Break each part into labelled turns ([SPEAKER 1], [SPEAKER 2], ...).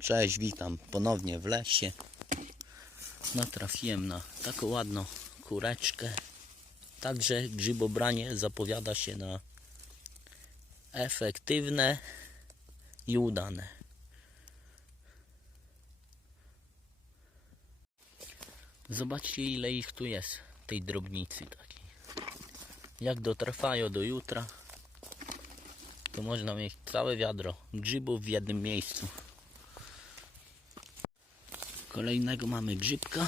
[SPEAKER 1] Cześć, witam ponownie w lesie. Natrafiłem na taką ładną kureczkę. Także grzybobranie zapowiada się na efektywne i udane. Zobaczcie ile ich tu jest, tej drobnicy takiej. Jak dotrwają do jutra, to można mieć całe wiadro grzybów w jednym miejscu. Kolejnego mamy grzybka.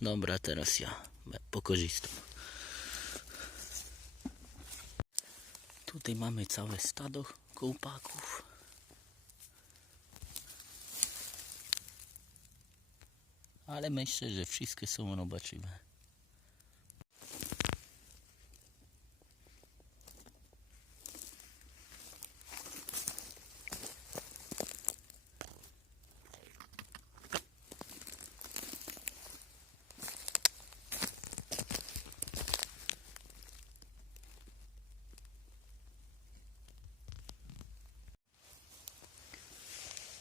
[SPEAKER 1] Dobra, teraz ja pokorzystam. Tutaj mamy całe stado kołpaków. Ale myślę, że wszystkie są robaczywe.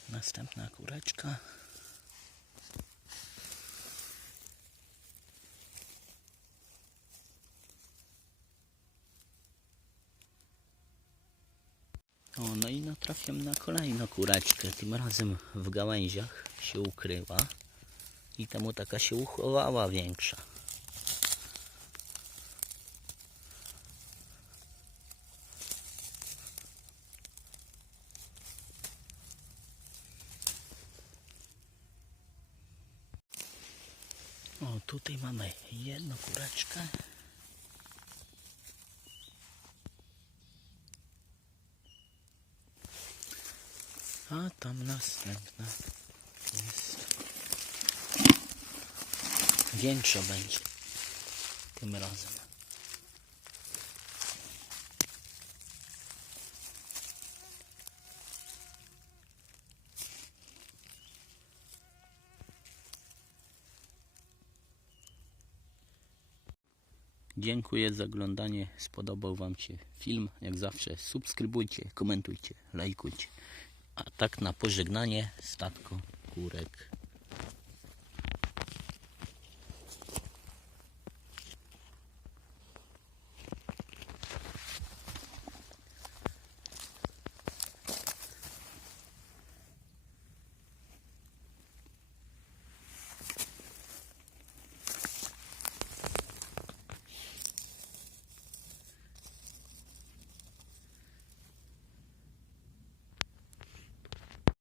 [SPEAKER 1] Następna kureczka. O, no i natrafiam na kolejną kureczkę. Tym razem w gałęziach się ukryła. I temu taka się uchowała większa. O, tutaj mamy jedną kureczkę. A tam następna jest. Większa będzie tym razem. Dziękuję za oglądanie. Spodobał Wam się film. Jak zawsze subskrybujcie, komentujcie, lajkujcie. A tak na pożegnanie statko kurek